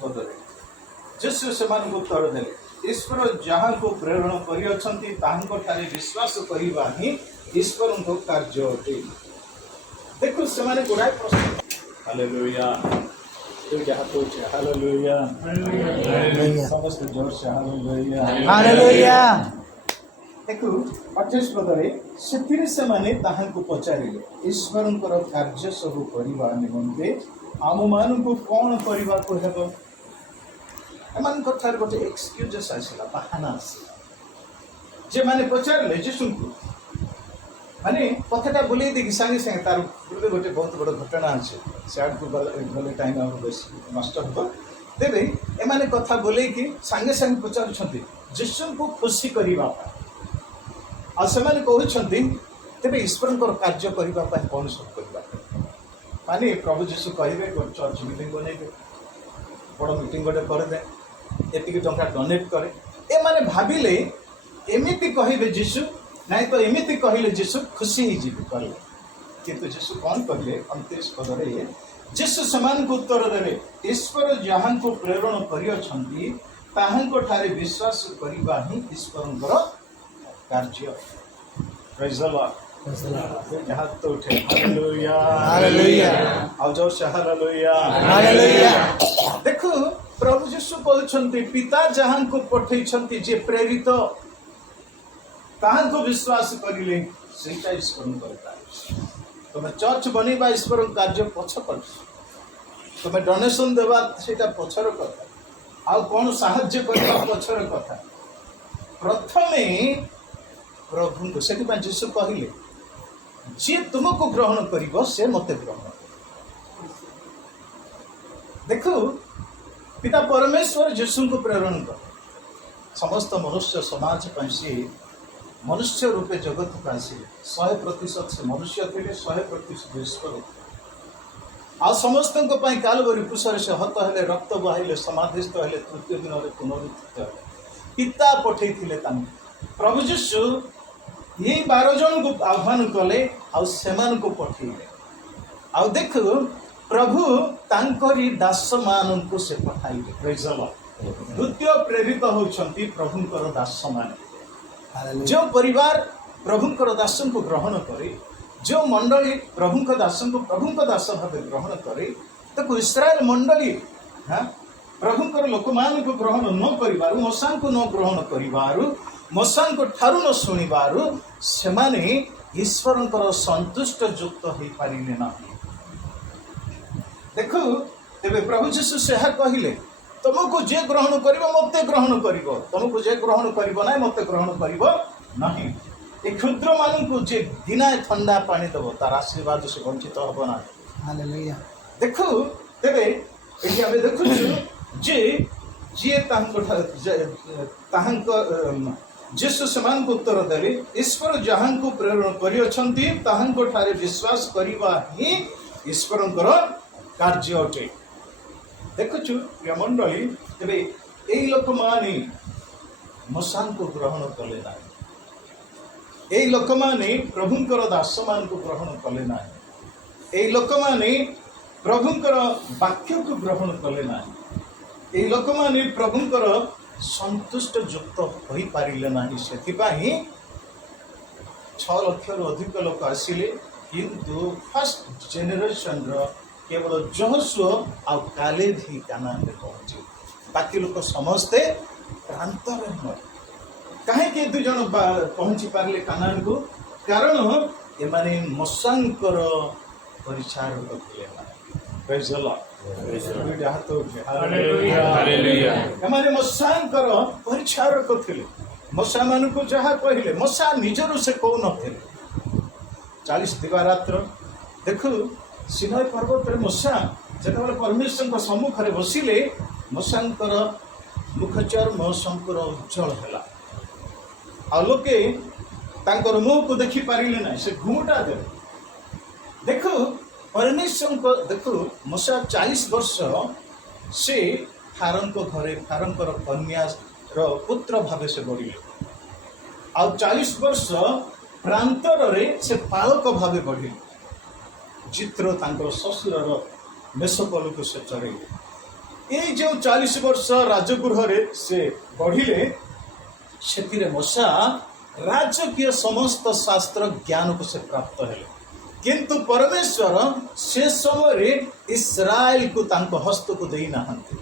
ପଦରେ ଯୀଶୁ ସେମାନଙ୍କୁ ଉତ୍ତର ଦେଲେ, ଈଶ୍ୱର ଯାହାଙ୍କୁ ପ୍ରେରଣ କରିଅଛନ୍ତି ତାହାଙ୍କଠାରେ ବିଶ୍ୱାସ କରିବା ହିଁ ଈଶ୍ୱରଙ୍କ କାର୍ଯ୍ୟ ଅଟେ। ଦେଖୁ ସେମାନେ ଗୁଡ଼ାଏ ପ୍ରଶ୍ନ। ହାଲେଲୁୟା। ଦୁଇଟା ହାତ ଉଠେ। ହାଲେଲୁୟା। ସମସ୍ତେ ଜୋରସେ ହାଲେଲୁୟା। ହାଲେଲୁୟା। ଦେଖୁ 28 ପଦରେ ସେଥିରେ ସେମାନେ ତାହାଙ୍କୁ ପଚାରିଲେ, ଈଶ୍ୱରଙ୍କର କାର୍ଯ୍ୟ ସବୁ କରିବା ନିମନ୍ତେ ଆମମାନଙ୍କୁ କ'ଣ କରିବାକୁ ହେବ? ଏମାନଙ୍କ ଠାରୁ ଗୋଟେ ଏକ୍ସକ୍ୟୁଜେସ୍ ଆସିଲା, ବାହାନା ଆସିଲା। ଯେମାନେ ପଚାରିଲେ ଯୀଶୁଙ୍କୁ, ମାନେ କଥାଟା ବୁଲେଇ ଦେଇକି ସାଙ୍ଗେ ସାଙ୍ଗେ ତାର ପୂର୍ବେ ଗୋଟେ ବହୁତ ବଡ଼ ଘଟଣା ଅଛି, ସେଆଡ଼କୁ ଗଲେ ଟାଇମ୍ ଆମର ବେଶୀ ନଷ୍ଟ ହେବ। ତେବେ ଏମାନେ କଥା ବୁଲେଇକି ସାଙ୍ଗେ ସାଙ୍ଗେ ପଚାରୁଛନ୍ତି ଯୀଶୁଙ୍କୁ ଖୁସି କରିବା ପାଇଁ। ଆଉ ସେମାନେ କହୁଛନ୍ତି ତେବେ ଈଶ୍ୱରଙ୍କର କାର୍ଯ୍ୟ କରିବା ପାଇଁ କ'ଣ ସବୁ କରିବା? ମାନେ ପ୍ରଭୁ ଯୀଶୁ କହିବେ ଗୋଟେ ଚର୍ଚ୍ଚ ମିଟିଂ ବନେଇବେ, ବଡ଼ ମିଟିଂ ଗୋଟେ କରିଦେ, ଏତିକି ଟଙ୍କା ଡୋନେଟ୍ କରେ। ଏମାନେ ଭାବିଲେ ଏମିତି କହିବେ ଯୀଶୁ, ନାଇଁ ତ ଏମିତି କହିଲେ ଯୀଶୁ ଖୁସି ହେଇଯିବେ କହିଲେ। କିନ୍ତୁ ଯୀଶୁ କ'ଣ କହିଲେ? 29 ପଦରେ ଯୀଶୁ ସେମାନଙ୍କୁ ଉତ୍ତର ଦେଲେ, ଈଶ୍ୱର ଯାହାଙ୍କୁ ପ୍ରେରଣ କରିଅଛନ୍ତି ତାହାଙ୍କଠାରେ ବିଶ୍ୱାସ କରିବା ହିଁ ଈଶ୍ୱରଙ୍କର କାର୍ଯ୍ୟ। ପ୍ରେଜ୍ ଦ ଲର୍ଡ। ହାତ ଉଠେ। ହାଲେଲୁୟା। ହାଲେଲୁୟା। ଆଉ ଜୋରସେ ହାଲେଲୁୟା। ହାଲେଲୁୟା। ଦେଖୁ ପ୍ରଭୁ ଯୀଶୁ କହୁଛନ୍ତି ପିତା ଯାହାଙ୍କୁ ପଠେଇଛନ୍ତି, ଯେ ପ୍ରେରିତ, ତାହାଙ୍କୁ ବିଶ୍ୱାସ କରିଲେ ସେଇଟା ଈଶ୍ୱରଙ୍କର କାର୍ଯ୍ୟ। ତମେ ଚର୍ଚ୍ଚ ବନେଇବା ଈଶ୍ୱରଙ୍କ କାର୍ଯ୍ୟ ପଛ କର, ତମେ ଡୋନେସନ୍ ଦେବା ସେଇଟା ପଛର କଥା, ଆଉ କ'ଣ ସାହାଯ୍ୟ କରିବା ପଛର କଥା। ପ୍ରଥମେ ପ୍ରଭୁଙ୍କୁ, ସେଥିପାଇଁ ଯୀଶୁ କହିଲେ ଯିଏ ତୁମକୁ ଗ୍ରହଣ କରିବ ସେ ମୋତେ ଗ୍ରହଣ କରିବ। ଦେଖୁ ପିତା ପରମେଶ୍ୱର ଯୀଶୁଙ୍କୁ ପ୍ରେରଣ କଲେ ସମସ୍ତ ମନୁଷ୍ୟ ସମାଜ ପାଇଁ। ସେ ମନୁଷ୍ୟ ରୂପେ ଜଗତକୁ ଆସିଲେ, 100% ସେ ମନୁଷ୍ୟ ଥିଲେ, 100% ଈଶ୍ୱର। ଆଉ ସମସ୍ତଙ୍କ ପାଇଁ କାଲବରୀ କ୍ରୁଶରେ ସେ ହତ ହେଲେ, ରକ୍ତ ବହାଇଲେ, ସମାଧିସ୍ଥ ହେଲେ, ତୃତୀୟ ଦିନରେ ପୁନରୁତ୍ଥିତ ହେଲେ। ପିତା ପଠେଇଥିଲେ ତାଙ୍କୁ। ପ୍ରଭୁ ଯୀଶୁ ଏଇ 12 ଜଣଙ୍କୁ ଆହ୍ୱାନ କଲେ ଆଉ ସେମାନଙ୍କୁ ପଠେଇଲେ। ଆଉ ଦେଖୁ ପ୍ରଭୁ ତାଙ୍କରି ଦାସମାନଙ୍କୁ ସେ ପଠାଇଲେ। ପ୍ରେଜ୍ ଦ ଲର୍ଡ। ଦ୍ୱିତୀୟ ପ୍ରେରିତ ହେଉଛନ୍ତି ପ୍ରଭୁଙ୍କର ଦାସମାନେ। ଯେଉଁ ପରିବାର ପ୍ରଭୁଙ୍କର ଦାସଙ୍କୁ ଗ୍ରହଣ କରେ, ଯେଉଁ ମଣ୍ଡଳୀ ପ୍ରଭୁଙ୍କ ଦାସଙ୍କୁ ପ୍ରଭୁଙ୍କ ଦାସ ଭାବେ ଗ୍ରହଣ କରେ, ତାକୁ ଇସ୍ରାଏଲ ମଣ୍ଡଳୀ ପ୍ରଭୁଙ୍କର ଲୋକମାନଙ୍କୁ ଗ୍ରହଣ ନ କରିବାରୁ, ମଶାଙ୍କୁ ନ ଗ୍ରହଣ କରିବାରୁ, ମଶାଙ୍କ ଠାରୁ ନ ଶୁଣିବାରୁ ସେମାନେ ଈଶ୍ୱରଙ୍କର ସନ୍ତୁଷ୍ଟ ଯୁକ୍ତ ହେଇପାରିଲେ ନାହିଁ। ଦେଖୁ ତେବେ ପ୍ରଭୁ ଯୀଶୁ ଏହା କହିଲେ, ତମକୁ ଯିଏ ଗ୍ରହଣ କରିବ ମୋତେ ଗ୍ରହଣ କରିବ, ତମକୁ ଯିଏ ଗ୍ରହଣ କରିବ ନାହିଁ ମୋତେ ଗ୍ରହଣ କରିବ ନାହିଁ। ଏ କ୍ଷୁଦ୍ରମାନଙ୍କୁ ଯିଏ ଦିନାଏ ଥଣ୍ଡା ପାଣି ଦେବ ତାର ଆଶୀର୍ବାଦ ସେ ବଞ୍ଚିତ ହେବ ନାହିଁ। ହାଲେଲୁୟା। ଦେଖୁ ତେବେ ଏଠି ଆମେ ଦେଖୁଛୁ ଯେ ଯିଏ ତାହାଙ୍କ ଯୀଶୁ ସେମାନଙ୍କୁ ଉତ୍ତର ଦେଲେ, ଈଶ୍ୱର ଯାହାଙ୍କୁ ପ୍ରେରଣ କରିଅଛନ୍ତି ତାହାଙ୍କଠାରେ ବିଶ୍ୱାସ କରିବା ହିଁ ଈଶ୍ୱରଙ୍କର କାର୍ଯ୍ୟ ଅଟେ। ଦେଖୁଛୁ ପ୍ରିୟ ମଣ୍ଡଳୀ, ତେବେ ଏଇ ଲୋକମାନେ ମଶାଙ୍କୁ ଗ୍ରହଣ କଲେ ନାହିଁ, ଏଇ ଲୋକମାନେ ପ୍ରଭୁଙ୍କର ଦାସମାନଙ୍କୁ ଗ୍ରହଣ କଲେ ନାହିଁ, ଏଇ ଲୋକମାନେ ପ୍ରଭୁଙ୍କର ବାକ୍ୟକୁ ଗ୍ରହଣ କଲେ ନାହିଁ, ଏଇ ଲୋକମାନେ ପ୍ରଭୁଙ୍କର ସନ୍ତୁଷ୍ଟ ଯୁକ୍ତ ହୋଇପାରିଲେ ନାହିଁ। ସେଥିପାଇଁ 6 ଲକ୍ଷରୁ ଅଧିକ ଲୋକ ଆସିଲେ, କିନ୍ତୁ ଫାର୍ଷ୍ଟ ଜେନେରେସନର କେବଳ ଯହୋଶୁଆ ଆଉ କାଲେବ ହିଁ କାନାନରେ ପହଞ୍ଚିଲେ। ବାକି ଲୋକ ସମସ୍ତେ ପ୍ରାନ୍ତରେ ମରିଲେ। କାହିଁକି 2 ଜଣ ପହଞ୍ଚି ପାରିଲେ କାନାନକୁ? କାରଣ ଏମାନେ ମଶାଙ୍କର ପରିଚାରକ ଥିଲେ ନାହିଁ। ପ୍ରେଜ୍ ଦ ଲର୍ଡ। ଏମାନେ ମଶାଙ୍କର ପରିଚାରକ ଥିଲେ। ମଶାମାନଙ୍କୁ ଯାହା କହିଲେ, ମଶା ନିଜରୁ ସେ କହୁନଥିଲେ। 40 ଦିବାରାତ୍ର ଦେଖୁ ସିନାଇ ପର୍ବତରେ ମଶା ଯେତେବେଳେ ପରମେଶ୍ୱରଙ୍କ ସମ୍ମୁଖରେ ବସିଲେ, ମଶାଙ୍କର ମୁଖଚର୍ମ ସମ୍ପୂର୍ଣ୍ଣ ଉଜ୍ଜଳ ହେଲା। ଆଉ ଲୋକେ ତାଙ୍କର ମୁହଁକୁ ଦେଖିପାରିଲେ ନାହିଁ, ସେ ଘୁମୁଟା ଦେଲେ। ଦେଖୁ ପରମେଶ୍ୱରଙ୍କ ଦେଖୁ ମଶା 40 ବର୍ଷ ସେ ଫାରୋଙ୍କ ଘରେ ଫାରୋଙ୍କର କନ୍ୟାର ପୁତ୍ର ଭାବେ ସେ ବଢ଼ିଲେ। ଆଉ 40 ବର୍ଷ ପ୍ରାନ୍ତରରେ ସେ ପାଳକ ଭାବେ ବଢ଼ିଲେ। ଚିତ୍ର ତାଙ୍କର ଶ୍ୱଶୁରର ମେଷପଲକୁ ସେ ଚରେଇଲେ। ये जो 40 वर्ष राजगृह से बढ़िले से मूसा राजकीय समस्त शास्त्र ज्ञान को से प्राप्त है किंतु परमेश्वर से समय इस्राएल को तांको हस्त को देई नाहंती